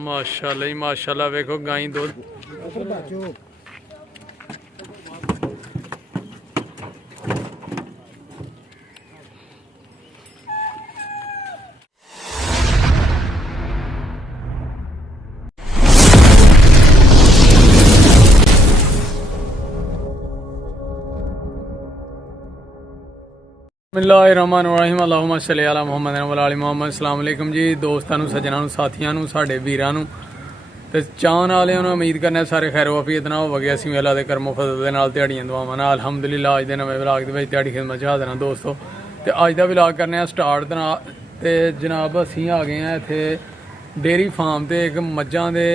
माशाल्लाह ही माशाल्लाह, वेखो गाई दुध बिस्मिल्लाहिर्रहमानिर्रहीम अल्लाहुम्मा सल्ली अला मुहम्मद व अला मुहम्मद। अस्सलाम वालेकुम जी दोस्तां नूं, सज्जनां नूं, साथियां नूं, साडे वीरां नूं ते चाहण वालियां नूं। उम्मीद करने सारे खैर वफीयत नाल होवगे। असीं अल्लाह दे करमो फज़ल दे नाल दिहाड़ियां दुआवां नाल अल्हम्दुलिल्लाह अज दे नवें व्लॉग दे विच दिहाड़ी खिदमत च हाज़र हां दोस्तों। ते अज दा व्लॉग करने आ स्टार्ट ते जनाब असीं आ गए हैं इत्थे डेयरी फार्म ते एक मज्झां दे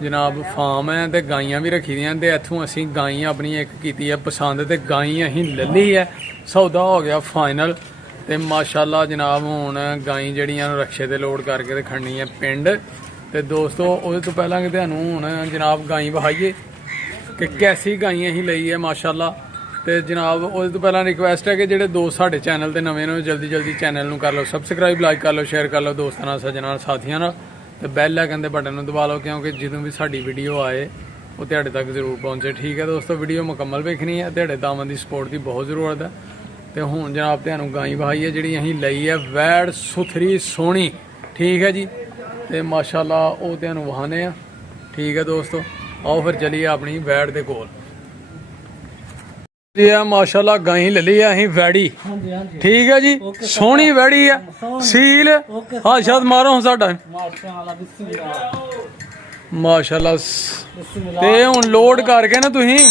जनाब फार्म है ते गाइयां भी रखी दियां ते इत्थों असीं गाई अपनी एक कीती है पसंद ते गाई असीं लल्ली है। सौदा हो गया फाइनल ते माशाल्लाह जनाब हुण गाई जड़ियां रक्शे ते लोड करके ते खड़नी है पिंड। ते दोस्तों उहदे तो पहलां कि तुहानूं हुण जनाब गाई विखाइए कि कैसी गाई असीं लई है माशाल्लाह। ते जनाब उहदे तो पहलां रिक्वेस्ट है कि जेह्ड़े दोस्त साडे चैनल ते नवें ने जल्दी जल्दी चैनल नूं कर लो सबसक्राइब, लाइक कर लो, शेयर कर लो दोस्तां नाल, सज्जनां नाल, साथियां नाल ते बैल आइकन दे बटन नूं दबा लो क्योंकि जदों भी साडी वीडियो आए वो तुहाडे तक जरूर पहुंचे। ठीक है दोस्तों, वीडियो मुकम्मल वेखनी है, तुहाडे दामन दी सपोर्ट दी बहुत ज़रूरत है। तो हुण जनाब तुहानूं गाई विखाई है जिहड़ी असीं लई है वैड़ सुथरी सोहनी। ठीक है जी, तो माशाल्लाह वो तुहानूं विखाने आ। ठीक है दोस्तों, आओ फिर चलिए अपनी वैड़ दे कोल। ये माशाल्लाह गाई ले ली है असीं वैड़ी। ठीक है जी, सोहनी वैड़ी है, सील हाशत मारो साडा माशाल्लाह। ते हुण लोड करके ना तुसीं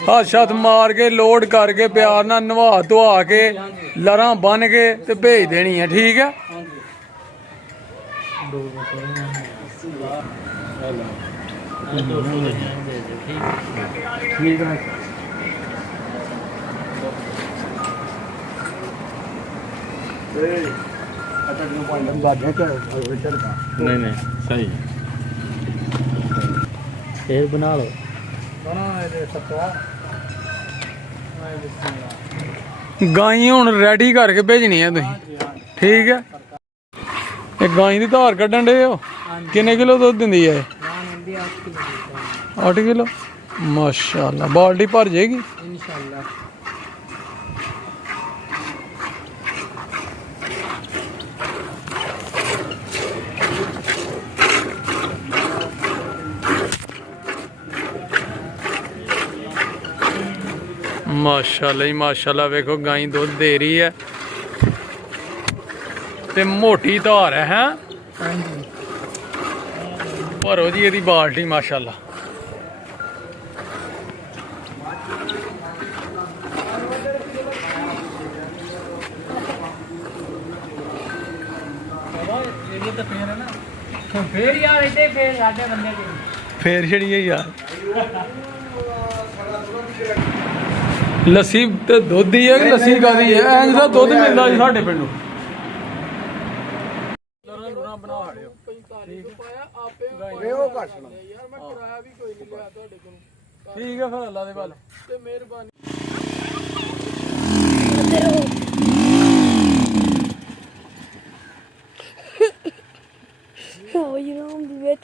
हाशत मार के लोड करके प्यार नाल नवा धुआ के लरां बन के ते भेज देनी है। ठीक है, ठीक है। नहीं नहीं सही फिर बना लो। गाई हुण रेडी करके भेजनी है तुसीं। ठीक है, ਇਹ ਗਾਂ ਦੀ ਧਾਰ ਕੱਢਣ ਦੇ ਹੋ ਕਿੰਨੇ ਕਿਲੋ ਦੁੱਧ ਦਿੰਦੀ ਹੈ? 8 ਕਿਲੋ ਮਾਸ਼ਾਅੱਲਾ। ਬਾਲਟੀ ਭਰ ਜਾਏਗੀ ਇਨਸ਼ਾਅੱਲਾ। माशाल्लाह ही माशाल्लाह, वेखो गाई दुध दे रही है ते मोटी धार है। हैं भरो जी ਇਹਦੀ बाल्टी माशाल्लाह। फेर छड़ी है यार लस्सी ते दुध ही है कि लस्सी कादी है? इंज दा दुध मिलदा जी साडे पिंडों। ठीक है फिर अल्लाह दे वाल ते मेहरबानी।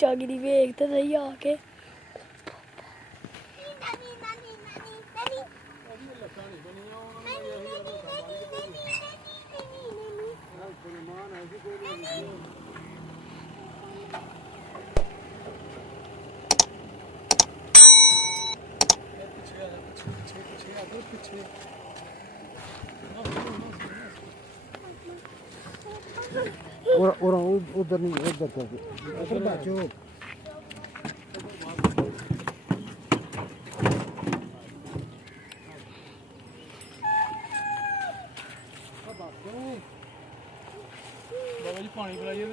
चागरी वेख तो सही आके और उधर नहीं, उधर कर बच्चों बाबा जी पानी पिलाइए।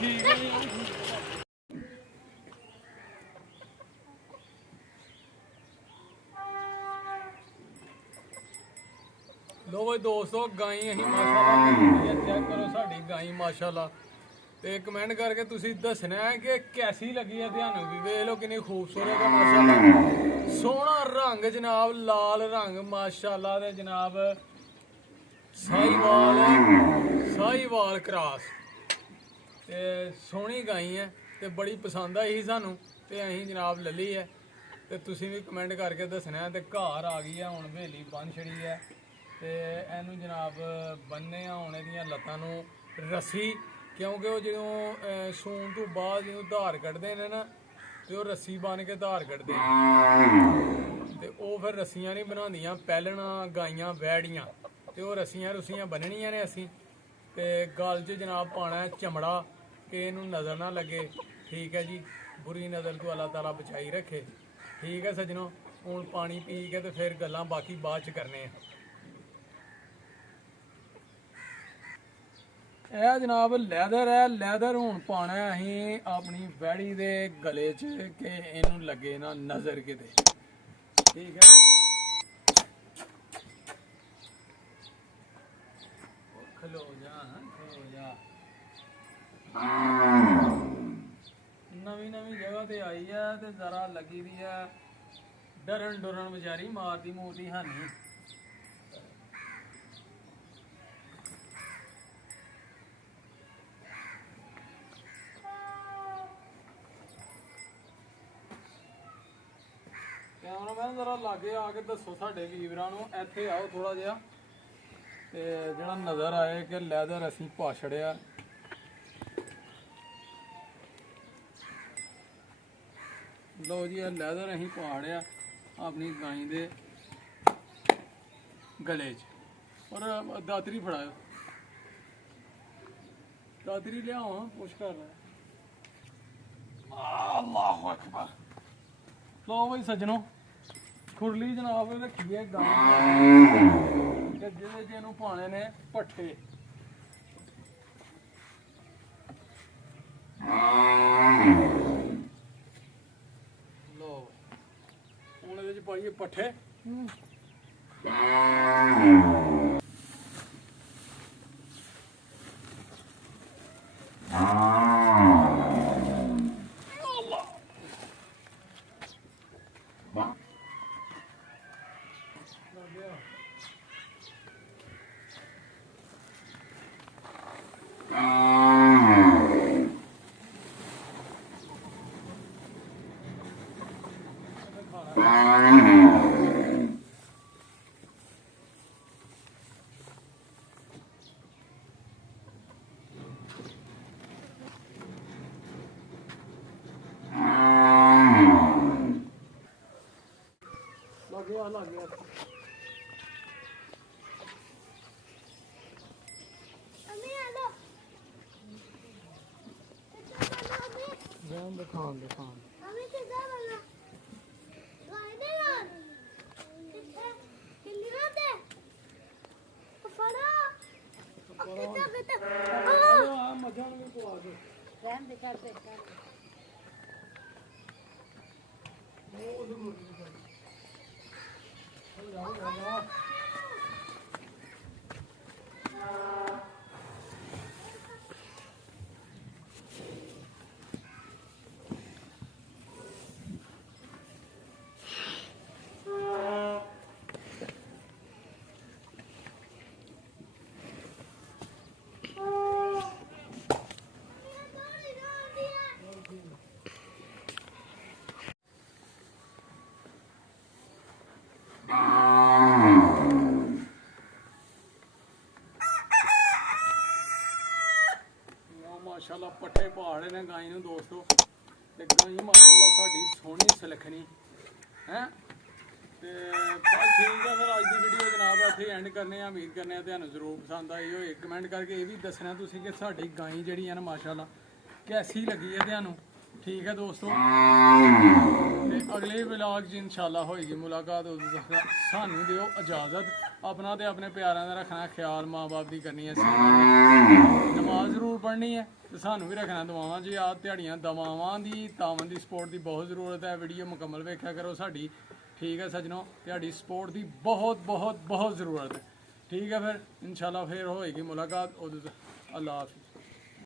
ठीक है लो भाई दोस्तों, गाई अहीं माशाल्लाह चेक करो साडी गाई माशाल्लाह ਤੇ ਕਮੈਂਟ ਕਰਕੇ ਤੁਸੀਂ ਦੱਸਣਾ ਹੈ ਕਿ ਕੈਸੀ ਲੱਗੀ ਹੈ ਤੁਹਾਨੂੰ ਵੀ। ਵੇਖ ਲਓ ਕਿੰਨੀ ਖੂਬਸੂਰਤ ਹੈ ਮਾਸ਼ਾਅੱਲਾ, ਸੋਹਣਾ ਰੰਗ ਜਨਾਬ, ਲਾਲ ਰੰਗ ਮਾਸ਼ਾਅੱਲਾ ਦੇ ਜਨਾਬ, ਸਾਈਵਾਲ ਕਰਾਸ ਤੇ ਸੋਹਣੀ ਗਾਈ ਹੈ ਤੇ ਬੜੀ ਪਸੰਦ ਆਈ ਸੀ ਸਾਨੂੰ ਤੇ ਅਸੀਂ ਜਨਾਬ ਲੱਲੀ ਹੈ। ਤੇ ਤੁਸੀਂ ਵੀ ਕਮੈਂਟ ਕਰਕੇ ਦੱਸਣਾ। ਤੇ ਘਰ ਆ ਗਈ ਹੈ ਹੁਣ, ਹਵੇਲੀ ਬੰਨ ਛੜੀ ਹੈ ਤੇ ਇਹਨੂੰ ਜਨਾਬ ਬੰਨੇ ਆ ਹੁਣ ਇਹਦੀਆਂ ਲੱਤਾਂ ਨੂੰ ਰੱਸੀ, ਕਿਉਂਕਿ ਉਹ ਜਦੋਂ ਸੂਣ ਤੋਂ ਬਾਅਦ ਜਦੋਂ ਧਾਰ ਕੱਢਦੇ ਨੇ ਨਾ ਤੇ ਉਹ ਰੱਸੀ ਬੰਨ ਕੇ ਧਾਰ ਕੱਢਦੇ ਤੇ ਉਹ ਫਿਰ ਰੱਸੀਆਂ ਨਹੀਂ ਬਣਾਉਂਦੀਆਂ ਪਹਿਲਣਾ ਗਾਈਆਂ ਵੈੜੀਆਂ, ਤੇ ਉਹ ਰੱਸੀਆਂ ਬੰਨਣੀਆਂ ਨੇ ਅਸੀਂ। ਤੇ ਗਲ 'ਚ ਜਨਾਬ ਪਾਉਣਾ ਚਮੜਾ ਕਿ ਇਹਨੂੰ ਨਜ਼ਰ ਨਾ ਲੱਗੇ, ਠੀਕ ਹੈ ਜੀ। ਬੁਰੀ ਨਜ਼ਰ ਤੋਂ ਅੱਲਾਹ ਤਾਲਾ ਬਚਾਈ ਰੱਖੇ, ਠੀਕ ਹੈ ਸੱਜਣੋ। ਹੁਣ ਪਾਣੀ ਪੀ ਕੇ ਤੇ ਫਿਰ ਗੱਲਾਂ ਬਾਕੀ ਬਾਅਦ 'ਚ ਕਰਨੇ ਆ। ਇਹ ਜਨਾਬ ਲੈਦਰ ਹੈ, ਲੈਦਰ ਹੁਣ ਪਾਣਾ ਅਸੀਂ ਆਪਣੀ ਵੈੜੀ ਦੇ ਗਲੇ 'ਚ ਕਿ ਇਹਨੂੰ ਲੱਗੇ ਨਾ ਨਜ਼ਰ ਕਿਤੇ, ਠੀਕ ਹੈ। ਖਲੋ ਜਾ ਨਵੀਂ ਜਗ੍ਹਾ ਤੇ ਆਈ ਹੈ ਤੇ ਜ਼ਰਾ ਲੱਗੀ ਦੀ ਹੈ ਡਰਨ ਡੁਰਨ, ਵਿਚਾਰੀ ਮਾਰਦੀ ਮੂਰਦੀ ਹਾਨੀ। ਕੈਮਰਾਮੈਨ ਜ਼ਰਾ ਲਾਗੇ ਆ ਕੇ ਦੱਸੋ ਸਾਡੇ ਵੀਰਾਂ ਨੂੰ, ਇੱਥੇ ਆਓ ਥੋੜਾ ਜਿਹਾ ਤੇ ਜਿਹੜਾ ਨਜ਼ਰ ਆਏ ਕਿ ਲੈਦਰ ਅਸੀਂ ਪਾ ਛੜਿਆ। ਲਓ ਜੀ, ਇਹ ਲੈਦਰ ਅਸੀਂ ਪਾੜਿਆ ਆਪਣੀ ਗਾਈ ਦੇ ਗਲੇ 'ਚ। ਔਰ ਦਾਤਰੀ ਫੜਾਇਓ, ਦਾਤਰੀ ਲਿਆਓ, ਪੁੱਛ ਕਰ ਰਿਹਾ। ਅੱਲਾਹੁ ਅਕਬਰ। ਲਓ ਬਈ ਸੱਜਣੋ, ਖੁਰਲੀ ਜਨਾਬ ਰੱਖੀ ਹੈ ਗਾਂ ਤੇ ਜਿਹਦੇ 'ਚ ਇਹਨੂੰ ਪਾਣੇ ਨੇ ਪੱਠੇ। ਲਓ ਹੁਣ ਇਹਦੇ 'ਚ ਪਾਈਏ ਪੱਠੇ। ਲੱਗ ਗਿਆ ਦਿਖਾਉਣ ਮੱਝਾਂ ਨੂੰ ਵੀ ਪਵਾ ਦੇ ਰਹਿਣ ਦੇ ਕਰਦੇ ਮਾਸ਼ਾਅੱਲਾ ਪੱਠੇ ਪਹਾੜੇ ਨੇ ਗਾਈ ਨੂੰ ਦੋਸਤੋ। ਤੇ ਗਾਈ ਮਾਸ਼ਾਅੱਲਾ ਸਾਡੀ ਸੋਹਣੀ ਸੁਲੱਖਣੀ ਹੈ। ਤੇ ਬਸ ਠੀਕ ਹੈ ਫਿਰ ਅੱਜ ਦੀ ਵੀਡੀਓ ਜਨਾਬ ਇੱਥੇ ਐਂਡ ਕਰਨੇ ਆ। ਉਮੀਦ ਕਰਨੇ ਆ ਤੁਹਾਨੂੰ ਜ਼ਰੂਰ ਪਸੰਦ ਆਈ ਹੋਏ। ਕਮੈਂਟ ਕਰਕੇ ਇਹ ਵੀ ਦੱਸਣਾ ਤੁਸੀਂ ਕਿ ਸਾਡੀ ਗਾਈ ਜਿਹੜੀ ਹੈ ਨਾ ਮਾਸ਼ਾਅੱਲਾ ਕੈਸੀ ਲੱਗੀ ਹੈ ਤੁਹਾਨੂੰ, ਠੀਕ ਹੈ ਦੋਸਤੋ। ਤੇ ਅਗਲੇ ਵਲੌਗ 'ਚ ਇਨਸ਼ਾਅੱਲਾ ਹੋਏਗੀ ਮੁਲਾਕਾਤ। ਸਾਨੂੰ ਦਿਓ ਇਜਾਜ਼ਤ। ਆਪਣਾ ਤੇ ਆਪਣੇ ਪਿਆਰਿਆਂ ਦਾ ਰੱਖਣਾ ਖਿਆਲ, ਮਾਂ ਬਾਪ ਦੀ ਕਰਨੀ ਹੈ, ਨਮਾਜ਼ ਜ਼ਰੂਰ ਪੜ੍ਹਨੀ ਹੈ ਤੇ ਸਾਨੂੰ ਵੀ ਰੱਖਣਾ ਦੁਆਵਾਂ 'ਚ ਯਾਦ। ਦਿਹਾੜੀਆਂ ਦਵਾਵਾਂ ਦੀ ਤਾਵਨ ਦੀ ਸਪੋਰਟ ਦੀ ਬਹੁਤ ਜ਼ਰੂਰਤ ਹੈ। ਵੀਡੀਓ ਮੁਕੰਮਲ ਵੇਖਿਆ ਕਰੋ ਸਾਡੀ, ਠੀਕ ਹੈ ਸੱਜਣੋ। ਤੁਹਾਡੀ ਸਪੋਰਟ ਦੀ ਬਹੁਤ ਜ਼ਰੂਰਤ ਹੈ, ਠੀਕ ਹੈ। ਫਿਰ ਇਨਸ਼ਾਅੱਲਾ ਫਿਰ ਹੋਏਗੀ ਮੁਲਾਕਾਤ। ਉਦੋਂ ਅੱਲਾਹ ਹਾਫਿਜ਼।